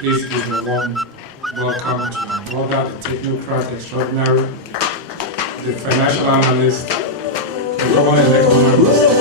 Please give a warm welcome to my brother, the technocrat extraordinary, the financial analyst, the governor-elect Anambra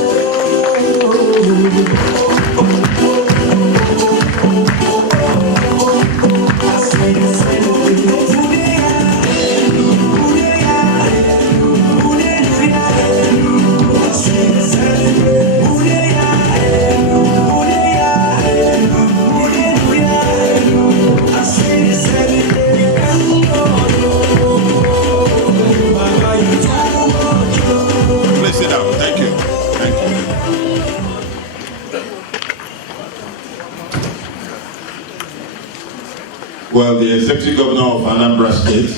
Well, the Executive Governor of Anambra State,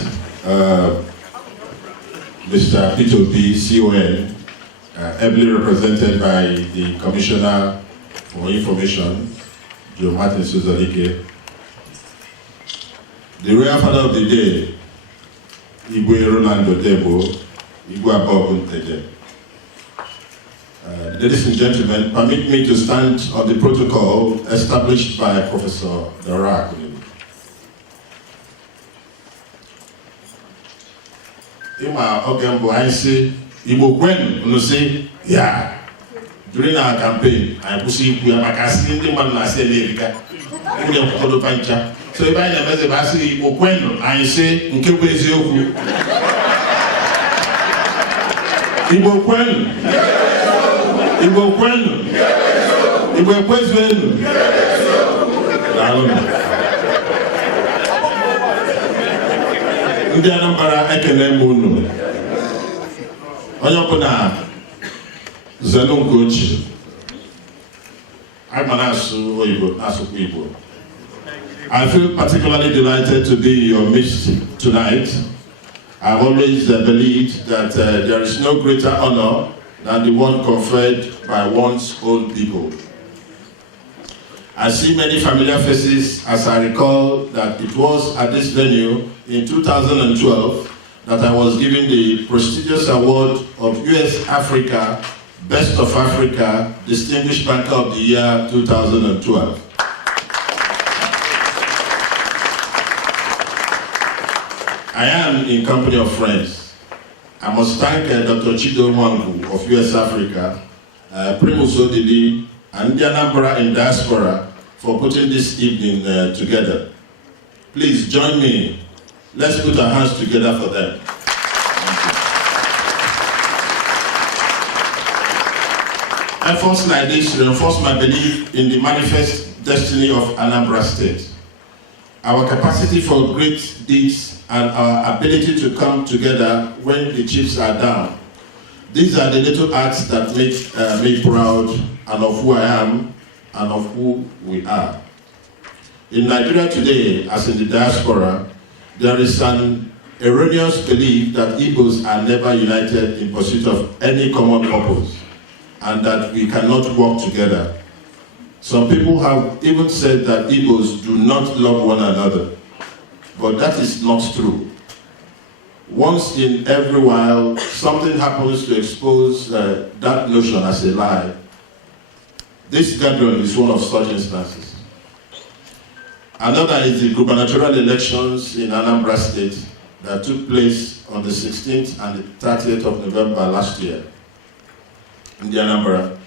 Mr. Peter Obi, CON, ably represented by the Commissioner for Information, Joe Martin Suzanike, the Royal Father of the Day, Igwe Rolando Debo, Igwe Abogun Teje. Ladies and gentlemen, permit me to stand on the protocol established by Professor Dara Akunyili. Ima Ogembo, I say, Igbo Kwen, no say, yeah. During our campaign, I put we are casting the man as a lyrica. So if I never say Igbo Kwen, I say, Nkebezioku. Igbo Kwen, Igbo Kwen, Igbo Kwen, ndị Anambra ekele m unu onye ọbụla zelu nke ochie aga na-asụ oyibo asụkwa Igbo. I feel particularly delighted to be in your midst tonight. I've always believed that there is no greater honor than the one conferred by one's own people. I see many familiar faces as I recall that it was at this venue in 2012 that I was given the prestigious award of US Africa Best of Africa Distinguished Banker of the Year 2012. I am in company of friends. I must thank Dr. Chido Mwangu of US Africa, Primus Odidi, and the Anambra in diaspora for putting this evening together. Please join me. Let's put our hands together for them. Efforts like this reinforce my belief in the manifest destiny of Anambra State. Our capacity for great deeds and our ability to come together when the chips are down. These are the little acts that make me proud and of who I am and of who we are. In Nigeria today, as in the diaspora, there is an erroneous belief that Igbos are never united in pursuit of any common purpose and that we cannot work together. Some people have even said that Igbos do not love one another, but that is not true. Once in every while, something happens to expose that notion as a lie. This gathering is one of such instances. Another is the gubernatorial elections in Anambra State that took place on the 16th and the 30th of November last year in the Anambra.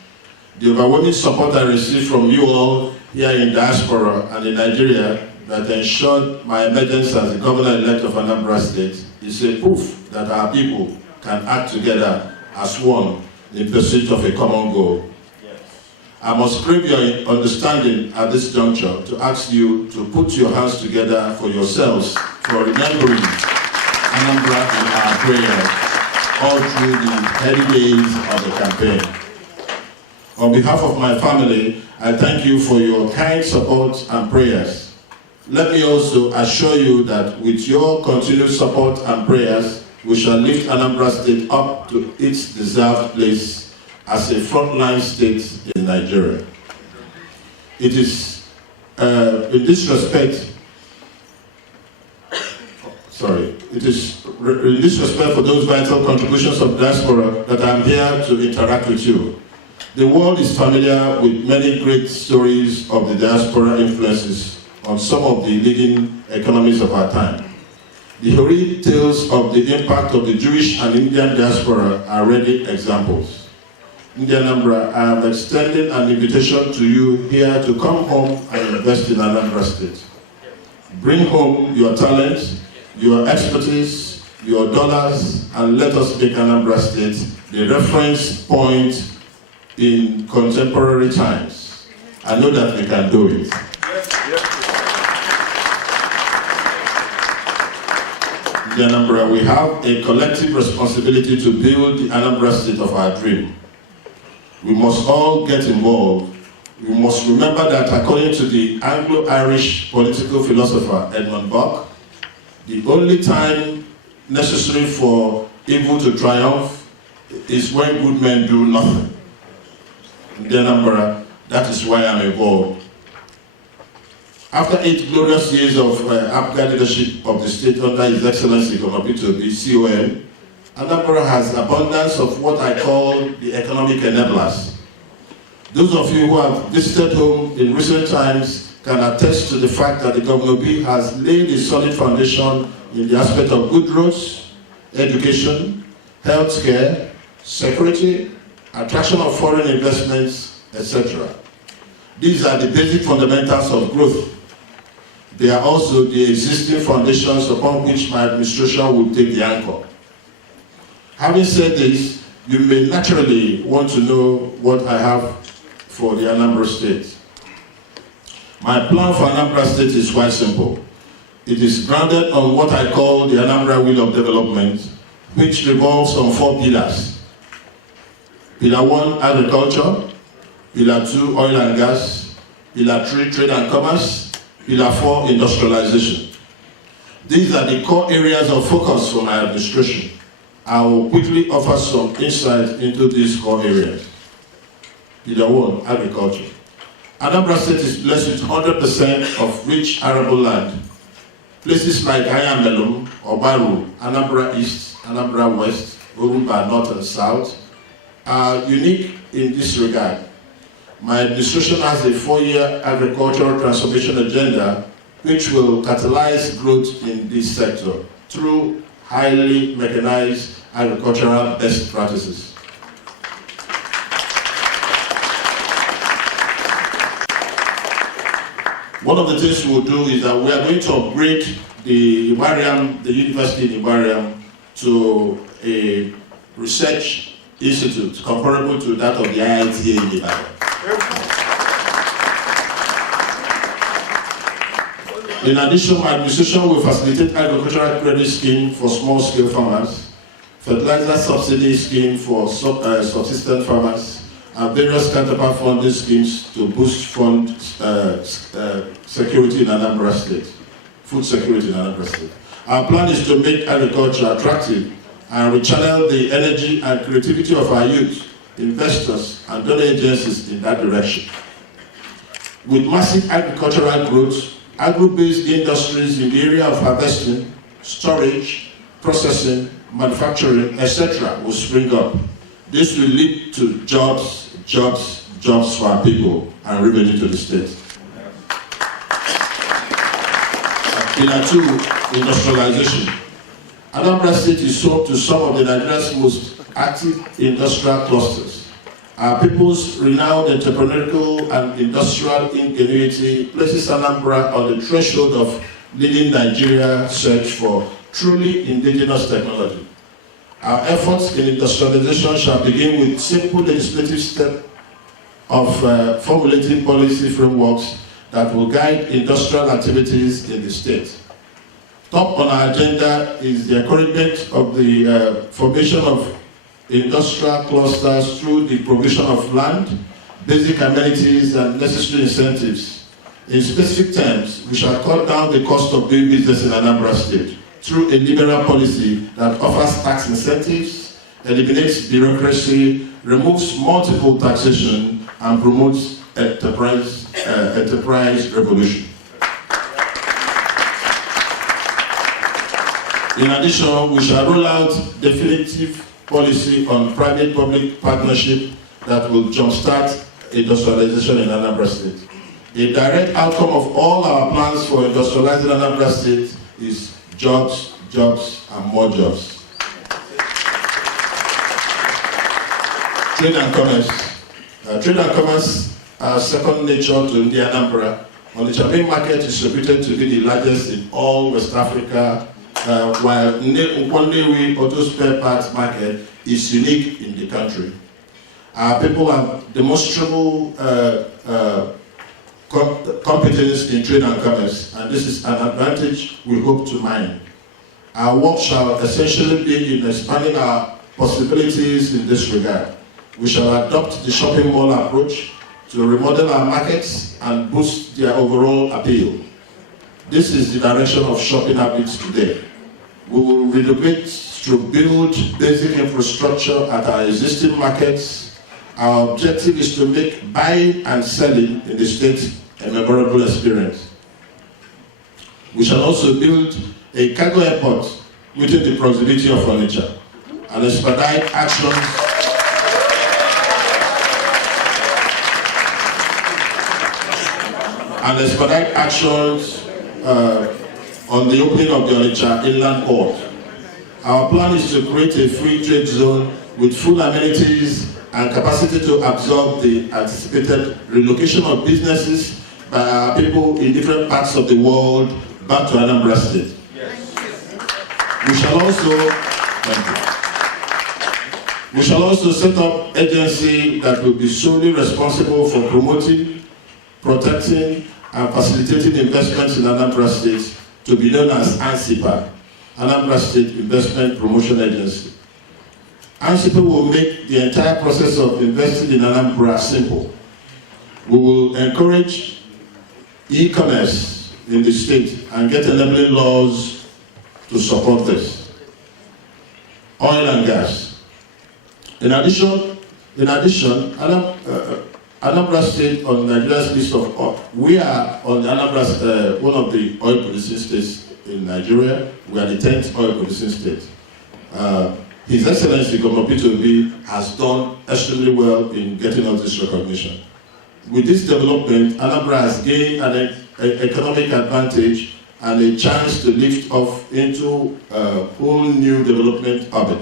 The overwhelming support I received from you all here in diaspora and in Nigeria that ensured my emergence as the governor-elect of Anambra State is a proof that our people can act together as one in pursuit of a common goal. I must crave your understanding at this juncture to ask you to put your hands together for yourselves for remembering Anambra in our prayers all through the early days of the campaign. On behalf of my family, I thank you for your kind support and prayers. Let me also assure you that with your continued support and prayers, we shall lift Anambra State up to its deserved place as a frontline state in Nigeria. It is in this respect for those vital contributions of diaspora that I'm here to interact with you. The world is familiar with many great stories of the diaspora influences on some of the leading economies of our time. The horrid tales of the impact of the Jewish and Indian diaspora are ready examples. In the Anambra, I am extending an invitation to you here to come home and invest in Anambra State. Bring home your talent, your expertise, your dollars, and let us make Anambra State the reference point in contemporary times. I know that we can do it. In the Anambra, we have a collective responsibility to build the Anambra State of our dream. We must all get involved. We must remember that according to the Anglo-Irish political philosopher Edmund Burke, the only time necessary for evil to triumph is when good men do nothing. In the Anambra, that is why I'm involved. After 8 glorious years of Apga leadership of the state under His Excellency Konopito B. CON, Anambra has abundance of what I call the economic enablers. Those of you who have visited home in recent times can attest to the fact that the Governor B has laid a solid foundation in the aspect of good roads, education, healthcare, security, attraction of foreign investments, etc. These are the basic fundamentals of growth. They are also the existing foundations upon which my administration will take the anchor. Having said this, you may naturally want to know what I have for the Anambra State. My plan for Anambra State is quite simple. It is grounded on what I call the Anambra Wheel of Development, which revolves on 4 pillars. Pillar 1, agriculture. Pillar 2, oil and gas. Pillar 3, trade and commerce. Pillar 4, industrialization. These are the core areas of focus for my administration. I will quickly offer some insight into these core areas. Pillar 1, agriculture. Anambra State is blessed with 100% of rich arable land. Places like Ayamelum, Obaru, Anambra East, Anambra West, Urumba North and South are unique in this regard. My administration has a 4-year agricultural transformation agenda which will catalyze growth in this sector through highly mechanized agricultural best practices. One of the things we'll do is that we are going to upgrade the university in Ibarriam to a research institute comparable to that of the IITA in Ibadan. In addition, my administration will facilitate agricultural credit scheme for small-scale farmers, fertilizer subsidy scheme for subsistence farmers, and various counterpart funding schemes to boost fund security in Anambra State, food security in Anambra State. Our plan is to make agriculture attractive and rechannel the energy and creativity of our youth, investors, and donor agencies in that direction. With massive agricultural growth, agro-based industries in the area of harvesting, storage, processing, manufacturing, etc. will spring up. This will lead to jobs for our people and revenue to the state. Pillar 2, industrialization. Anambra State is home to some of the Nigeria's most active industrial clusters. Our people's renowned entrepreneurial and industrial ingenuity places Anambra on the threshold of leading Nigeria's search for truly indigenous technology. Our efforts in industrialization shall begin with simple legislative step of formulating policy frameworks that will guide industrial activities in the state. Top on our agenda is the encouragement of the formation of industrial clusters through the provision of land, basic amenities, and necessary incentives. In specific terms, we shall cut down the cost of doing business in Anambra State through a liberal policy that offers tax incentives, eliminates bureaucracy, removes multiple taxation, and promotes enterprise revolution. In addition, we shall roll out definitive policy on private-public partnership that will jumpstart industrialization in Anambra State. A direct outcome of all our plans for industrializing Anambra State is jobs, jobs, and more jobs. Trade and commerce. Trade and commerce are second nature to the Anambra. Onitsha main market is reputed to be the largest in all West Africa, while Nkwandewi auto spare parts market is unique in the country. Our people have demonstrable competence in trade and commerce, and this is an advantage we hope to mine. Our work shall essentially be in expanding our possibilities in this regard. We shall adopt the shopping mall approach to remodel our markets and boost their overall appeal. This is the direction of shopping habits today. We will renovate to build basic infrastructure at our existing markets. Our objective is to make buying and selling in the state a memorable experience. We shall also build a cargo airport within the proximity of Onitsha and expedite actions on the opening of the Onitsha Inland Port. Our plan is to create a free trade zone with full amenities and capacity to absorb the anticipated relocation of businesses by our people in different parts of the world back to Anambra State. Yes. We shall also set up agency that will be solely responsible for promoting, protecting, and facilitating investments in Anambra State, to be known as ANSIPA, Anambra State Investment Promotion Agency. ANSIPA will make the entire process of investing in Anambra simple. We will encourage e-commerce in the state and get enabling laws to support this. Oil and gas. In addition, Anambra State on Nigeria's list of oil. We are on Anambra, one of the oil producing states in Nigeria. We are the 10th oil producing state. His Excellency Governor Peter Obi has done extremely well in getting us this recognition. With this development, Anambra has gained an economic advantage and a chance to lift off into a whole new development orbit.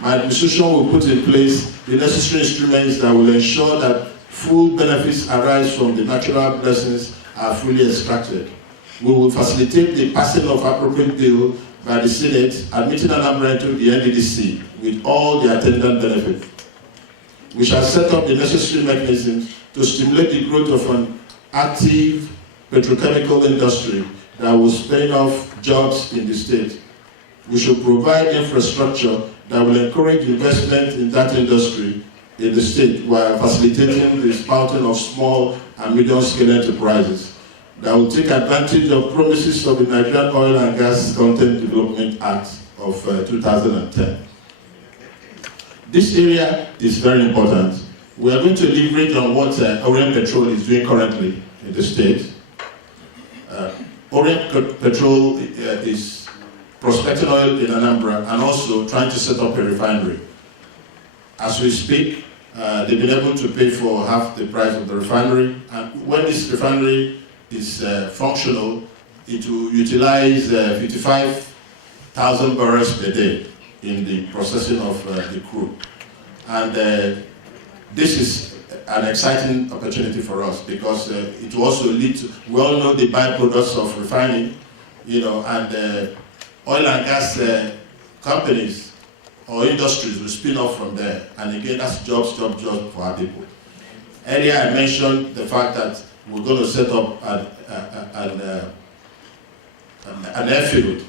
My administration will put in place the necessary instruments that will ensure that full benefits arise from the natural blessings are fully extracted. We will facilitate the passing of appropriate bill by the Senate, admitting Anambra into the NDDC with all the attendant benefits. We shall set up the necessary mechanisms to stimulate the growth of an active petrochemical industry that will spin off jobs in the state. We should provide infrastructure that will encourage investment in that industry in the state while facilitating the sprouting of small and medium-scale enterprises that will take advantage of promises of the Nigerian Oil and Gas Content Development Act of 2010. This area is very important. We are going to leverage on what Orient Petrol is doing currently in the state. Orient Petrol is prospecting oil in Anambra and also trying to set up a refinery. As we speak, they've been able to pay for half the price of the refinery, and when this refinery is functional, it will utilize 55,000 barrels per day in the processing of the crude. And this is an exciting opportunity for us because it will also lead to, we all know the byproducts of refining, and oil and gas companies or industries will spin off from there. And again, that's jobs for our people. Earlier I mentioned the fact that we're going to set up an airfield.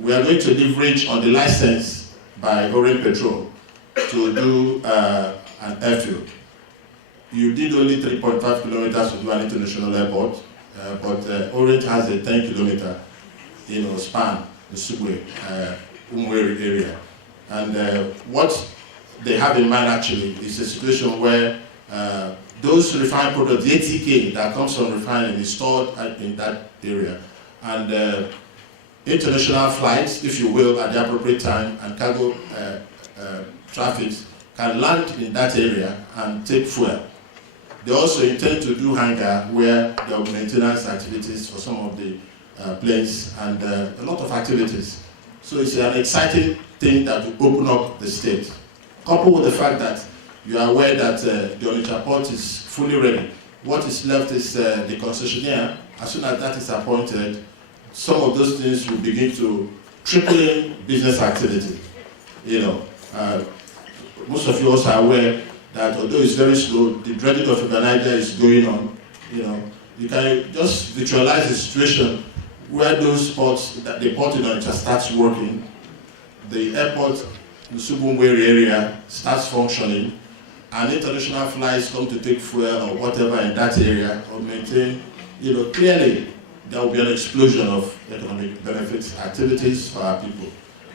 We are going to leverage on the license by Orient Petrol to do an airfield. You did only 3.5 kilometers to do an international airport, but Orient has a 10-kilometer span, the Sugwe, Umweri area. And what they have in mind actually is a situation where those refined products, the ATK that comes from refining, is stored in that area. And international flights, if you will, at the appropriate time, and cargo traffic can land in that area and take fuel. They also intend to do hangar where there will be maintenance activities for some of the planes and a lot of activities. So it's an exciting thing that will open up the state. Coupled with the fact that you are aware that the Onitsha port is fully ready. What is left is the concessionaire. As soon as that is appointed, some of those things will begin to trickle in business activity. You know, most of you also are aware that although it's very slow, the dredging of River Niger is going on. You know, you can just visualize the situation where those ports, that the port in Onitsha starts working, the airport in Subumweri area starts functioning, and international flights come to take fuel or whatever in that area or maintain, you know, clearly there will be an explosion of economic benefits, activities for our people.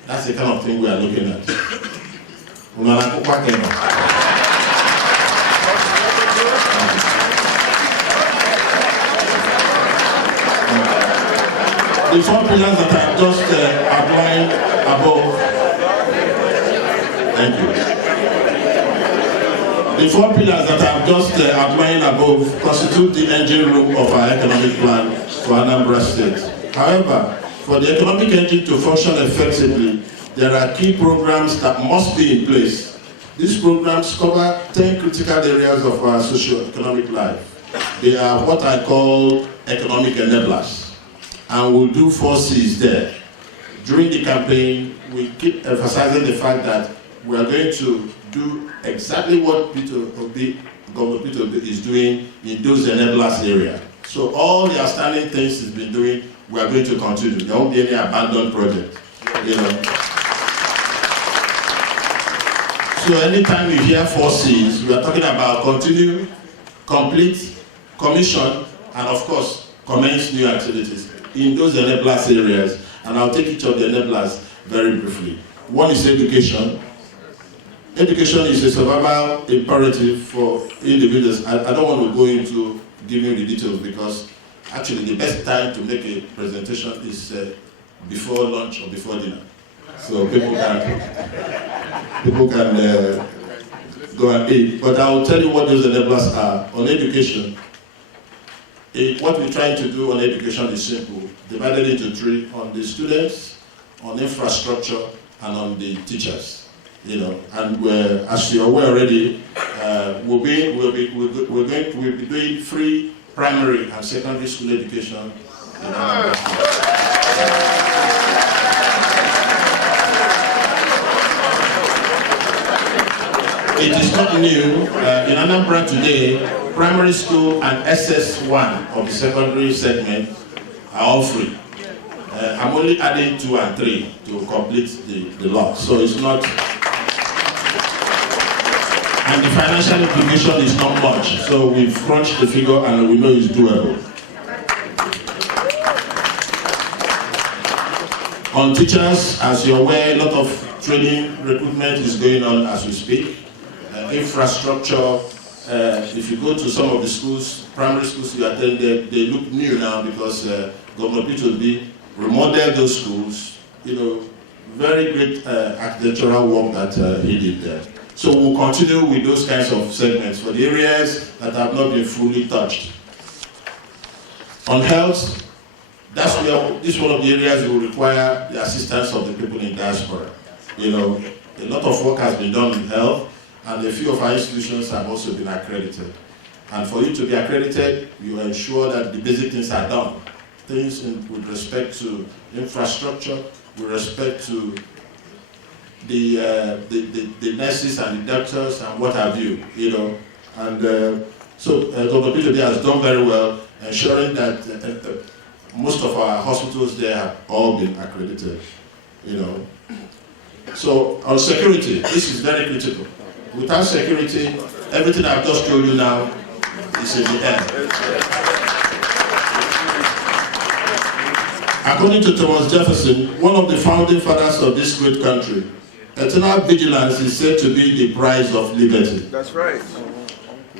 That's the kind of thing we are looking at. The 4 pillars that I have just outlined above, thank you. The 4 pillars that I have just outlined above constitute the engine room of our economic plan for Anambra State. However, for the economic engine to function effectively, there are key programs that must be in place. These programs cover 10 critical areas of our socio-economic life. They are what I call economic enablers. And we'll do 4 C's there. During the campaign, we keep emphasizing the fact that we are going to do exactly what Governor Peter Obi is doing in those enablers area. So all the outstanding things he's been doing, we are going to continue. There won't be any abandoned project. You know. So anytime you hear 4 C's, we are talking about continue, complete, commission, and of course, commence new activities in those enablers areas. And I'll take each of the enablers very briefly. One is education. Education is a survival imperative for individuals. I don't want to go into giving the details because actually the best time to make a presentation is before lunch or before dinner. So people can go and eat. But I will tell you what those enablers are. On education, what we're trying to do on education is simple, divided into 3, on the students, on infrastructure, and on the teachers. You know, and as you're aware already, we'll be doing free primary and secondary school education in Anambra State. It is not new. In Anambra today, primary school and SS1 of the secondary segment are all free. I'm only adding 2 and 3 to complete the lot. So it's not, and the financial implication is not much. So we've crunched the figure and we know it's doable. On teachers, as you're aware, a lot of training recruitment is going on as we speak. Infrastructure, if you go to some of the schools, primary schools you attend, they look new now because Governor Peter Obi remodeled those schools. You know, very great architectural work that he did there. So we'll continue with those kinds of segments for the areas that have not been fully touched. On health, this is one of the areas that will require the assistance of the people in diaspora. You know, a lot of work has been done in health, and a few of our institutions have also been accredited. And for you to be accredited, you ensure that the basic things are done. Things with respect to infrastructure, with respect to the nurses and the doctors and what have you, you know. And so Dr. Peter has done very well, ensuring that most of our hospitals there have all been accredited, you know. So on security, this is very critical. Without security, everything I've just told you now is in the air. According to Thomas Jefferson, one of the founding fathers of this great country, eternal vigilance is said to be the price of liberty. That's right.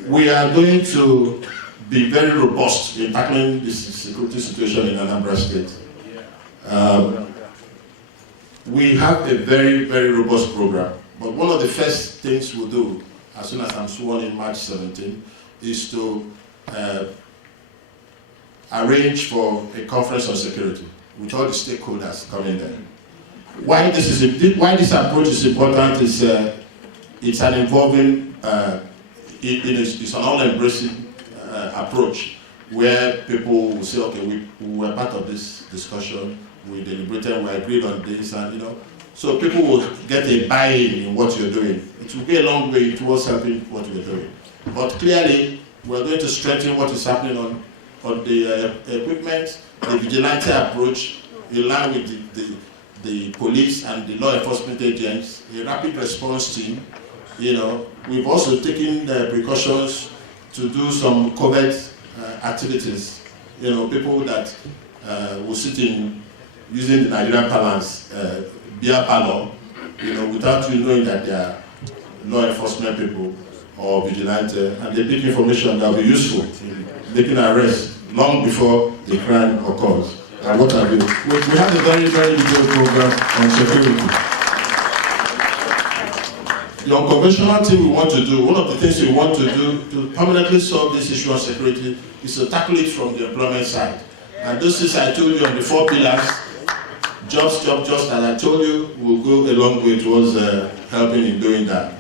We are going to be very robust in tackling this security situation in Anambra State. We have a very, very robust program. But one of the first things we'll do, as soon as I'm sworn in March 17, is to arrange for a conference on security with all the stakeholders coming there. Why this approach is important is it's an involving, it's an all-embracing approach where people will say, okay, we were part of this discussion, we deliberated, we agreed on this, and you know, so people will get a buy-in in what you're doing. It will be a long way towards helping what you're doing. But clearly, we're going to strengthen what is happening on the equipment, the vigilante approach, in line with the police and the law enforcement agents, a rapid response team. You know, we've also taken the precautions to do some covert activities. You know, people that will sit in, using the Nigerian parlance, beer parlor, you know, without you knowing that they are law enforcement people or vigilante, and they pick information that will be useful in making arrests long before the crime occurs. And what have you? We have a very, very detailed program on security. The unconventional thing we want to do, one of the things we want to do to permanently solve this issue of security is to tackle it from the employment side. And those things I told you on the 4 pillars, jobs, as I told you, will go a long way towards helping in doing that.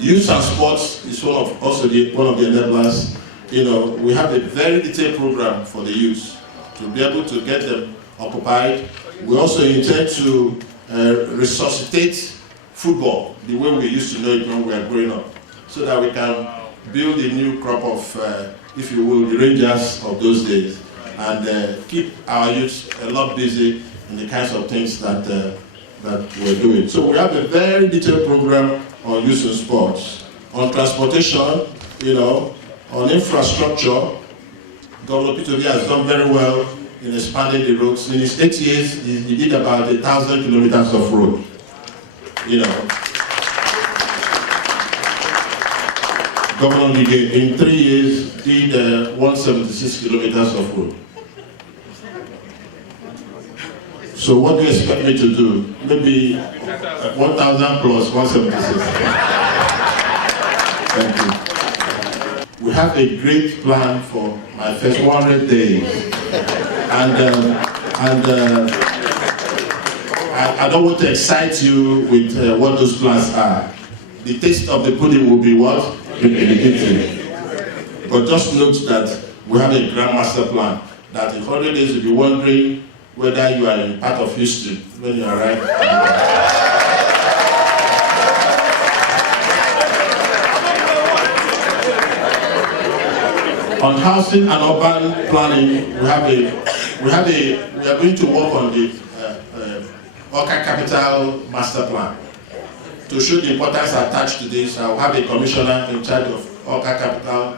Youth and sports is one of the enablers. You know, we have a very detailed program for the youth to be able to get them occupied. We also intend to resuscitate football the way we used to know it when we were growing up, so that we can build a new crop of, if you will, the Rangers of those days, and keep our youth a lot busy in the kinds of things that we're doing. So we have a very detailed program on youth and sports, on transportation, you know, on infrastructure. Governor Peter Obi has done very well in expanding the roads. In his 8 years, he did about 1,000 kilometers of road. You know, Governor Nige in 3 years did 176 kilometers of road. So what do you expect me to do? Maybe 1,000 plus 176. Thank you. We have a great plan for my first 100 days. I don't want to excite you with what those plans are. The taste of the pudding will be what? But just note that we have a grand master plan that in 100 days you'll be wondering whether you are in part of history when you arrive. On housing and urban planning, we are going to work on the Awka Capital Master Plan. To show the importance attached to this, I will have a commissioner in charge of Awka Capital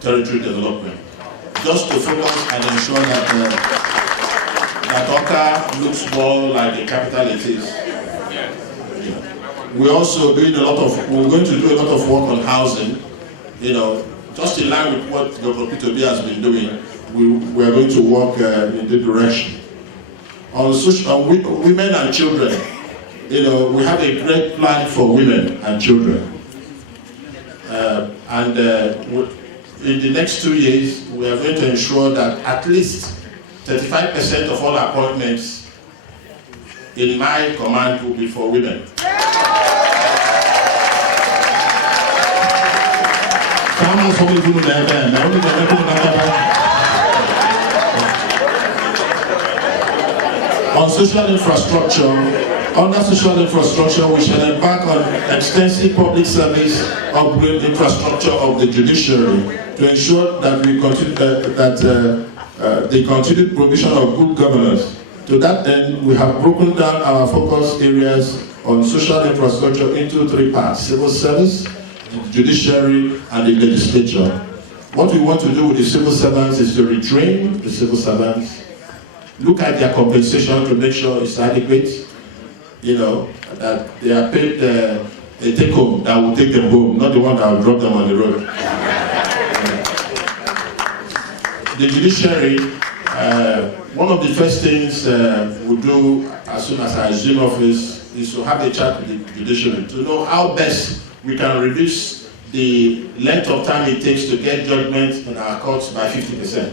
Territory Development, just to focus and ensure that Awka looks more like the capital it is. We're also doing we're going to do a lot of work on housing, you know, just in line with what Governor Peter Obi has been doing. We are going to work in the direction. On women and children, you know, we have a great plan for women and children. In the next 2 years, we are going to ensure that at least 35% of all appointments in my command will be for women. On social infrastructure, under social infrastructure, we shall embark on extensive public service upgrade infrastructure of the judiciary to ensure that we continue the continued provision of good governance. To that end, we have broken down our focus areas on social infrastructure into 3 parts: civil service, the judiciary, and the legislature. What we want to do with the civil servants is to retrain the civil servants, look at their compensation to make sure it's adequate, you know, that they are paid a take-home that will take them home, not the one that will drop them on the road. The judiciary, one of the first things we do as soon as I assume office is to have a chat with the judiciary to know how best we can reduce the length of time it takes to get judgment in our courts by 50%.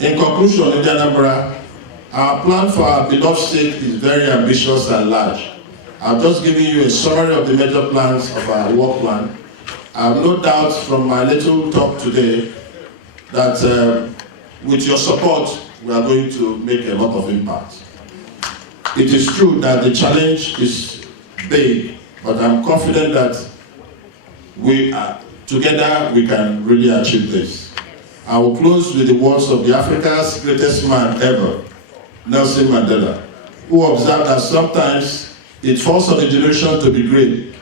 In conclusion, in Anambra, our plan for our beloved state is very ambitious and large. I've just given you a summary of the major plans of our work plan. I have no doubt from my little talk today that with your support, we are going to make a lot of impact. It is true that the challenge is big, but I'm confident that together we can really achieve this. I will close with the words of the Africa's greatest man ever, Nelson Mandela, who observed that sometimes it falls on a generation to be great.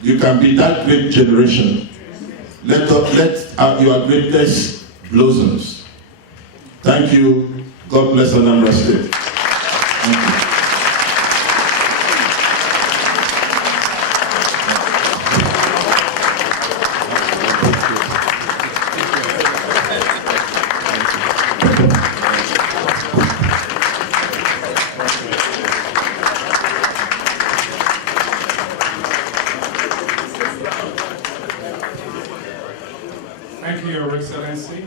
You can be that great generation. Let your greatness blossoms. Thank you. God bless Anambra State. Thank you. Thank you, Your Excellency.